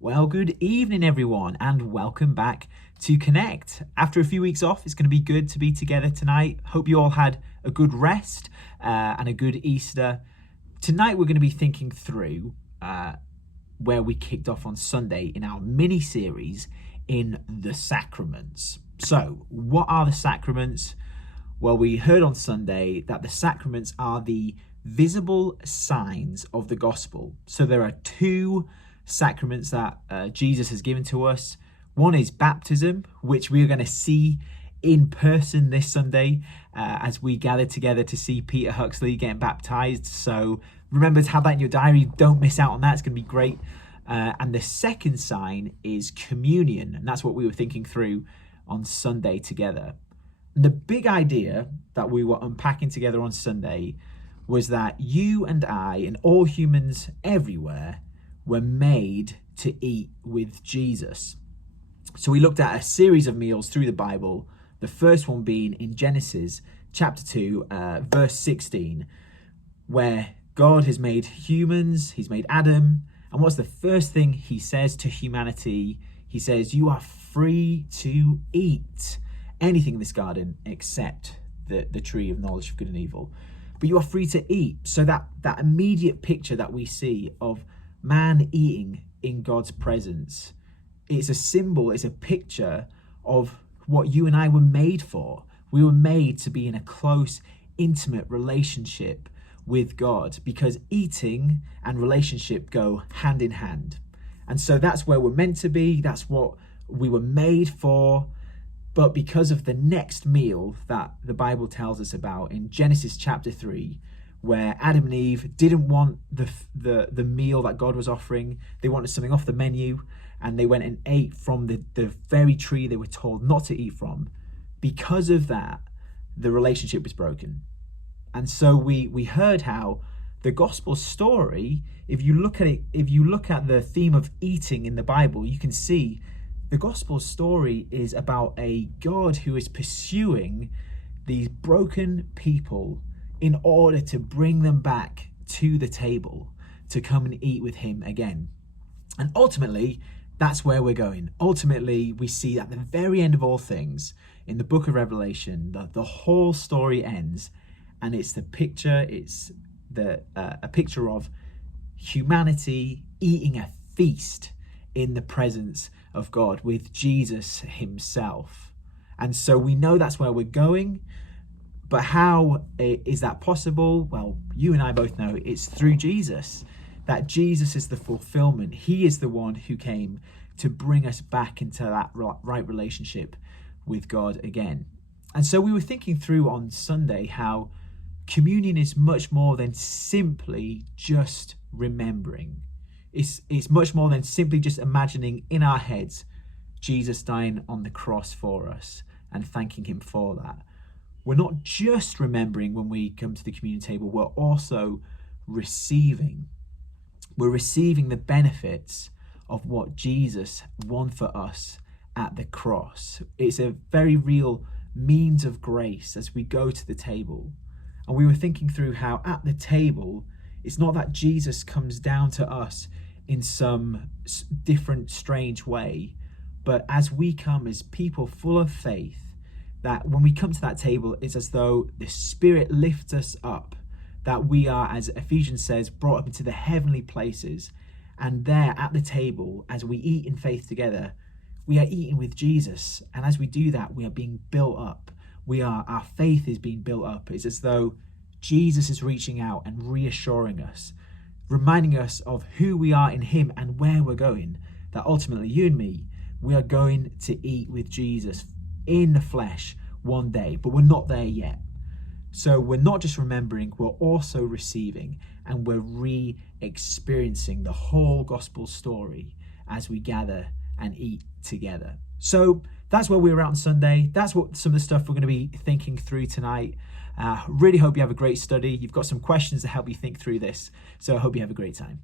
Well, good evening, everyone, and welcome back to Connect. After a few weeks off, it's going to be good to be together tonight. Hope you all had a good rest and a good Easter. Tonight, we're going to be thinking through where we kicked off on Sunday in our mini series in the sacraments. So, what are the sacraments? Well, we heard on Sunday that the sacraments are the visible signs of the gospel. So, there are two sacraments that Jesus has given to us. One is baptism, which we are going to see in person this Sunday as we gather together to see Peter Huxley getting baptized. So remember to have that in your diary. Don't miss out on that. It's going to be great. And the second sign is communion. And that's what we were thinking through on Sunday together. And the big idea that we were unpacking together on Sunday was that you and I and all humans everywhere were made to eat with Jesus. So we looked at a series of meals through the Bible, the first one being in Genesis chapter 2, verse 16, where God has made humans, he's made Adam, and what's the first thing he says to humanity? He says, you are free to eat anything in this garden except the tree of knowledge of good and evil. But you are free to eat. So that immediate picture that we see of man eating in God's presence, it's a symbol, it's a picture of what you and I were made for. We were made to be in a close, intimate relationship with God, because eating and relationship go hand in hand. And so that's where we're meant to be, that's what we were made for. But because of the next meal that the Bible tells us about in Genesis chapter 3, where Adam and Eve didn't want the meal that God was offering. They wanted something off the menu, and they went and ate from the very tree they were told not to eat from. Because of that, the relationship was broken. And so we heard how the gospel story, if you look at the theme of eating in the Bible, you can see the gospel story is about a God who is pursuing these broken people in order to bring them back to the table to come and eat with him again. And ultimately, that's where we're going. Ultimately, we see at the very end of all things, in the book of Revelation, the whole story ends, and it's a picture of humanity eating a feast in the presence of God with Jesus himself. And so we know that's where we're going. But how is that possible? Well, you and I both know it's through Jesus, that Jesus is the fulfillment. He is the one who came to bring us back into that right relationship with God again. And so we were thinking through on Sunday how communion is much more than simply just remembering. It's much more than simply just imagining in our heads Jesus dying on the cross for us and thanking him for that. We're not just remembering when we come to the communion table, we're also receiving. We're receiving the benefits of what Jesus won for us at the cross. It's a very real means of grace as we go to the table. And we were thinking through how at the table, it's not that Jesus comes down to us in some different, strange way, but as we come as people full of faith, that when we come to that table, it's as though the Spirit lifts us up, that we are, as Ephesians says, brought up into the heavenly places. And there at the table, as we eat in faith together, we are eating with Jesus. And as we do that, we are being built up. Our faith is being built up. It's as though Jesus is reaching out and reassuring us, reminding us of who we are in him and where we're going. That ultimately, you and me, we are going to eat with Jesus in the flesh one day, but we're not there yet. So we're not just remembering, we're also receiving, and we're re-experiencing the whole gospel story as we gather and eat together. So that's where we were at on Sunday. That's what some of the stuff we're going to be thinking through tonight. Really hope you have a great study. You've got some questions to help you think through this. So I hope you have a great time.